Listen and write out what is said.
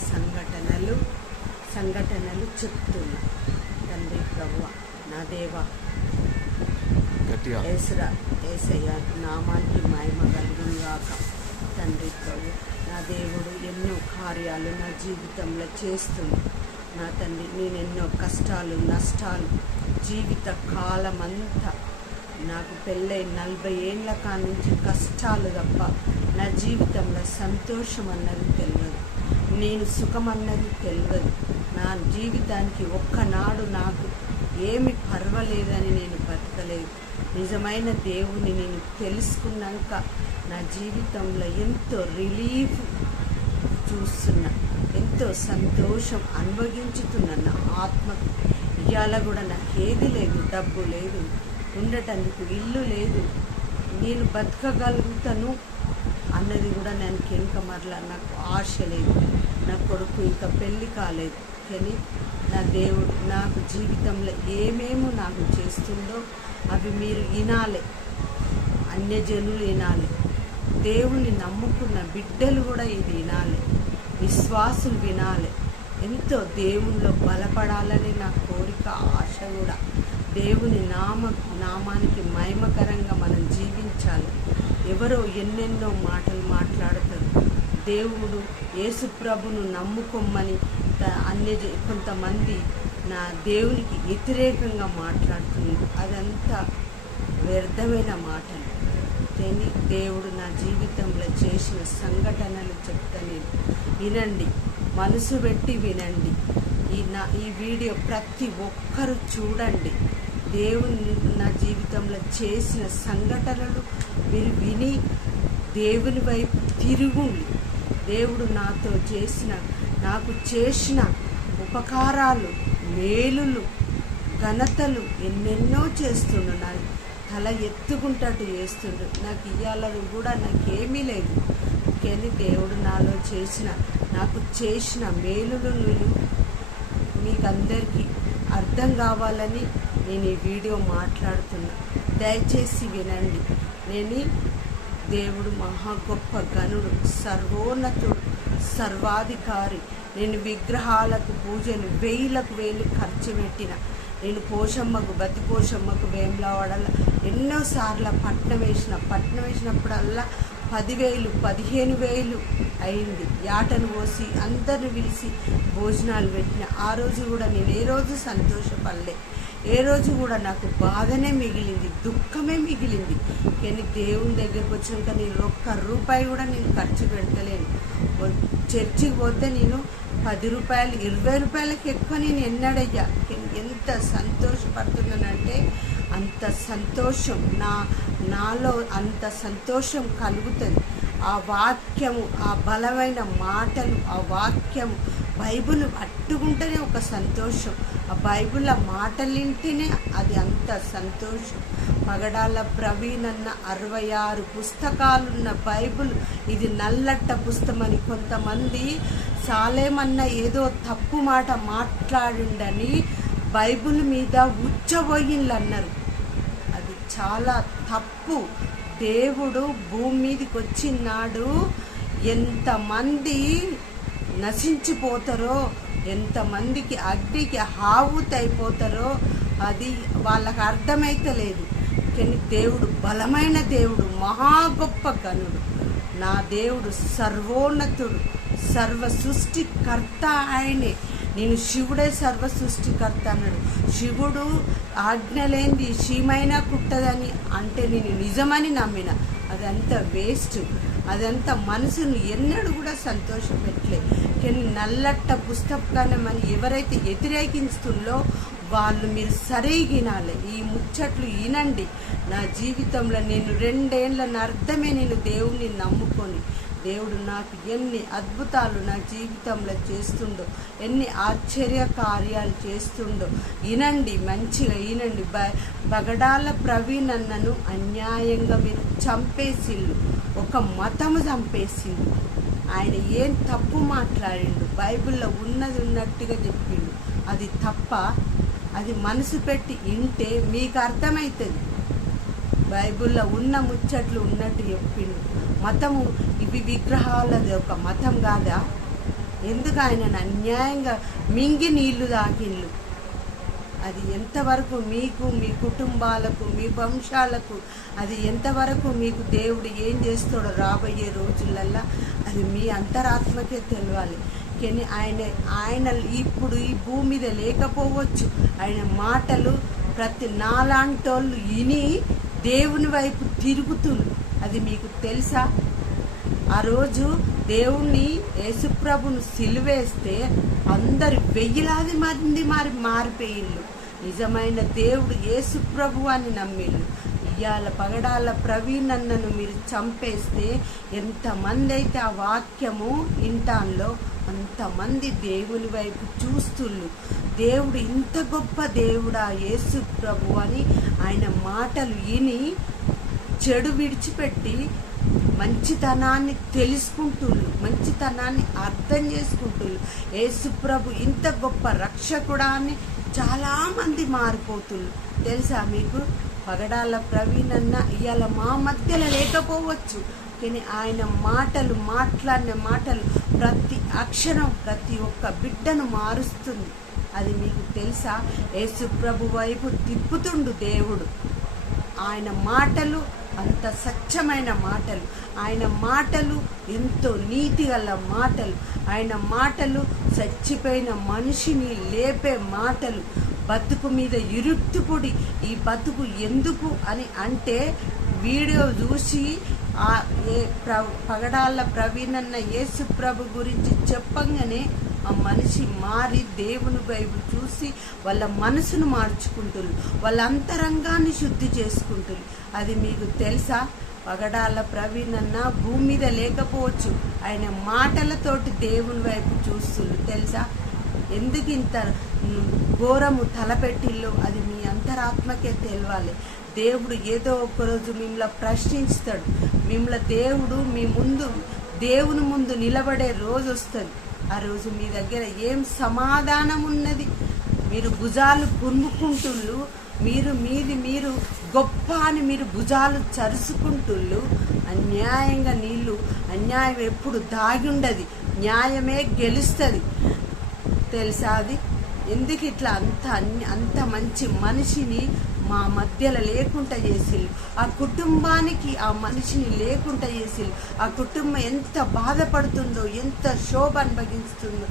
సంఘటనలు సంఘటనలు చెప్తున్నా. తండ్రి ప్రభు నా దేవా ఏసురా ఏసయ్య నామానికి మహిమ కలుగుగాక తండ్రి ప్రభు నా దేవుడు ఎన్నో కార్యాలు నా జీవితంలో చేస్తుంది నా తండ్రి నేను ఎన్నో కష్టాలు నష్టాలు జీవిత కాలం అంతా నాకు పెళ్ళై నలభై ఏళ్ళ కానుంచి కష్టాలు తప్ప నా జీవితంలో సంతోషం అన్నది తెలియదు. నేను సుఖమన్నది తెలియదు. నా జీవితానికి ఒక్కనాడు నాకు ఏమి పర్వాలేదని నేను బతకలేదు నిజమైన దేవుని నేను తెలుసుకున్నాక నా జీవితంలో ఎంతో రిలీఫ్ చూస్తున్నా. ఎంతో సంతోషం అనుభవించుతున్నా నా ఆత్మకు ఇవాళ కూడా నాకు ఏది లేదు డబ్బు లేదు. ఉండటానికి ఇల్లు లేదు. నేను బతకగలుగుతాను అన్నది కూడా నేను కెనుక మరలా నాకు ఆశ లేదు. నా కొడుకు ఇంకా పెళ్ళి కాలేదు. కానీ నా దేవుడు నాకు జీవితంలో ఏమేమో నాకు చేస్తుందో అవి మీరు వినాలి. అన్యజనులు వినాలి. దేవుణ్ణి నమ్ముకున్న బిడ్డలు కూడా ఇది వినాలి. విశ్వాసులు వినాలి. ఎంతో దేవుణ్ణిలో బలపడాలని నా కోరిక ఆశ కూడా. దేవుని నామ నామానికి మహిమకరంగా మనం జీవించాలి. ఎవరో ఎన్నెన్నో మాటలు మాట్లాడతారు. దేవుడు యేసుప్రభును నమ్ముకోమని అన్ని కొంతమంది నా దేవునికి వ్యతిరేకంగా మాట్లాడుతున్నారు. అదంతా వ్యర్థమైన మాటలు. దేవుడు నా జీవితంలో చేసిన సంఘటనలు చెప్తా వినండి మనసు పెట్టి వినండి. ఈ నా ఈ వీడియో ప్రతి ఒక్కరు చూడండి. దేవుని నా జీవితంలో చేసిన సంఘటనలు మీరు విని దేవుని వైపు తిరుగుండి. దేవుడు నాతో చేసిన నాకు చేసిన ఉపకారాలు మేలులు ఘనతలు ఎన్నెన్నో చేస్తుండు నా తల ఎత్తుకుంటట్టు చేస్తుండు. నాకు ఇయ్యాలని కూడా నాకేమీ లేదు. కానీ దేవుడు నాలో చేసిన నాకు చేసిన మేలులు నేను మీకు అందరికీ అర్థం కావాలని నేను ఈ వీడియో మాట్లాడుతున్నా. దయచేసి వినండి. నేను దేవుడు మహా గొప్ప గనుడు సర్వోన్నతుడు సర్వాధికారి. నేను విగ్రహాలకు పూజలు వేలకు వేలు ఖర్చు పెట్టిన. నేను పోషమ్మకు బతి పోషమ్మకు వేములవాడల ఎన్నోసార్లు పట్నం వేసిన. పట్నం వేసినప్పుడల్లా పదివేలు పదిహేను వేలు అయింది. యాటను పోసి అందరిని పిలిచి భోజనాలు పెట్టిన. ఆ రోజు కూడా నేను ఏ రోజు సంతోషపడలే. ఏ రోజు కూడా నాకు బాధనే మిగిలింది దుఃఖమే మిగిలింది. కానీ దేవుని దగ్గరకు వచ్చాక నేను ఒక్క రూపాయి కూడా నేను ఖర్చు పెడతలేను. చర్చికి పోతే నేను పది రూపాయలు ఇరవై రూపాయలకి ఎక్కువ నేను ఎన్నడయ్యా? ఎంత సంతోషపడుతున్నానంటే అంత సంతోషం నా నాలో అంత సంతోషం కలుగుతుంది. ఆ వాక్యము ఆ బలమైన మాటలు ఆ వాక్యము బైబిల్ పట్టుకుంటేనే ఒక సంతోషం. ఆ బైబుల్ ఆ మాటలింటేనే అది అంత సంతోషం. పగడాల ప్రవీణ్ అన్న అరవై ఆరు పుస్తకాలున్న బైబిల్ ఇది నల్లట్ట పుస్తకం అని కొంతమంది సాలేమన్న ఏదో తప్పు మాట మాట్లాడిండని బైబిల్ మీద ఉచ్చబోయిన్లు అన్నారు అది చాలా తప్పు. దేవుడు భూమి మీదకి వచ్చినాడు. ఎంతమంది నశించిపోతారో ఎంతమందికి అగ్నికి హావుతైపోతారో అది వాళ్ళకి అర్థమైతలేదు కానీ దేవుడు బలమైన దేవుడు మహా గొప్ప గనుడు నా దేవుడు సర్వోన్నతుడు సర్వ సృష్టికర్త ఆయనే. నేను శివుడే సర్వ సృష్టికర్త అన్నాడు. శివుడు ఆజ్ఞలేంది శీమైనా కుట్టదని అంటే నేను నిజమని నమ్మిన. అదంతా వేస్ట్. అదంతా మనసును ఎన్నడూ కూడా సంతోషపెట్టలే కానీ నల్లట్ట పుస్తకాన్ని మన ఎవరైతే వ్యతిరేకిస్తుందో వాళ్ళు మీరు సరిగినాలి. ఈ ముచ్చట్లు వినండి. నా జీవితంలో నేను రెండేళ్ళ అర్థమే నేను దేవుణ్ణి నమ్ముకొని దేవుడు నాకు ఎన్ని అద్భుతాలు నా జీవితంలో చేస్తుండో ఎన్ని ఆశ్చర్య కార్యాలు చేస్తుండో. వినండి మంచిగా వినండి బ బగడాల ప్రవీణ్ అన్నను అన్యాయంగా మీరు చంపేసిళ్ళు. ఒక మతము చంపేసిండు ఆయన ఏం తప్పు మాట్లాడిండు? బైబిల్లో ఉన్నది ఉన్నట్టుగా చెప్పిండు. అది తప్ప అది మనసు పెట్టి వింటే మీకు అర్థమవుతుంది బైబిల్లో ఉన్న ముచ్చట్లు ఉన్నట్టు చెప్పిండు. మతము ఇవి విగ్రహాలది ఒక మతం కాదా? ఎందుకు ఆయనను అన్యాయంగా మింగి నీళ్ళు తాకిళ్ళు అది ఎంతవరకు మీకు మీ కుటుంబాలకు మీ వంశాలకు అది ఎంతవరకు మీకు దేవుడు ఏం చేస్తాడో రాబోయే రోజులల్లా అది మీ అంతరాత్మకే తెలియాలి కానీ ఆయన ఆయన ఇప్పుడు ఈ భూమి మీద లేకపోవచ్చు. ఆయన మాటలు ప్రతి నాలాంటోళ్ళు విని దేవుని వైపు తిరుగుతులు అది మీకు తెలుసా? ఆ రోజు దేవుణ్ణి యేసుప్రభును సిలువేస్తే అందరు వెయ్యిలాది మంది మారి మారిపోయిళ్ళు. నిజమైన దేవుడు యేసుప్రభు అని నమ్మిళ్ళు. ఇయ్యాల పగడాల ప్రవీణ్ అన్నను మీరు చంపేస్తే ఎంతమంది అయితే ఆ వాక్యము ఇంటాన్లో అంతమంది దేవుని వైపు చూస్తుళ్ళు. దేవుడు ఇంత గొప్ప దేవుడా యేసు ప్రభు అని ఆయన మాటలు విని చెడు విడిచిపెట్టి మంచితనాన్ని తెలుసుకుంటుళ్ళు. మంచితనాన్ని అర్థం చేసుకుంటుళ్ళు. యేసుప్రభు ఇంత గొప్ప రక్షకుడా అని చాలామంది మారిపోతుళ్ళు. తెలుసా మీకు? పగడాల ప్రవీణ్ అన్న ఇవాళ మా మధ్యలో లేకపోవచ్చు. అందుకని ఆయన మాటలు మాట్లాడిన మాటలు ప్రతి అక్షరం ప్రతి ఒక్క బిడ్డను మారుస్తుంది. అది మీకు తెలుసా? యేసుప్రభు వైపు తిప్పుతుండు దేవుడు. ఆయన మాటలు అంత స్వచ్ఛమైన మాటలు. ఆయన మాటలు ఎంతో నీతి గల మాటలు. ఆయన మాటలు చచ్చిపోయిన మనిషిని లేపే మాటలు. బతుకు మీద ఇరుట్టుపుడి ఈ బతుకు ఎందుకు అని అంటే వీడియో చూసి ఆ ఏ ప్ర పగడాల ప్రవీణన్న యేసు ప్రభు గురించి చెప్పంగానే ఆ మనిషి మారి దేవుని వైపు చూసి వాళ్ళ మనసును మార్చుకుంటుంది వాళ్ళ అంతరంగాన్ని శుద్ధి చేసుకుంటుంది అది మీకు తెలుసా? పగడాల ప్రవీణ్ అన్న భూమి మీద లేకపోవచ్చు. ఆయన మాటలతోటి దేవుని వైపు చూస్తుండ్రు తెలుసా? ఎందుకు ఇంత ఘోరము తలపెట్టిల్లో? అది మీ అంతరాత్మకే తెలవాలి. దేవుడు ఏదో ఒకరోజు మిమ్మల్ని ప్రశ్నిస్తాడు మిమ్మల్ని దేవుడు మీ ముందు దేవుని ముందు నిలబడే రోజు వస్తుంది. ఆ రోజు మీ దగ్గర ఏం సమాధానం ఉన్నది? మీరు భుజాలు పురుముకుంటుళ్ళు మీరు మీది మీరు గొప్ప అని మీరు భుజాలు చరుచుకుంటుళ్ళు అన్యాయంగా నీళ్ళు అన్యాయం ఎప్పుడు దాగి ఉండదు న్యాయమే గెలుస్తుంది. తెలుసా అది? ఎందుకు ఇట్లా అంత అన్ అంత మంచి మనిషిని మా మధ్యలో లేకుండా చేసిల్. ఆ కుటుంబానికి ఆ మనిషిని లేకుండా చేసిల్. ఆ కుటుంబం ఎంత బాధపడుతుందో ఎంత శోభ అనుభవిస్తుందో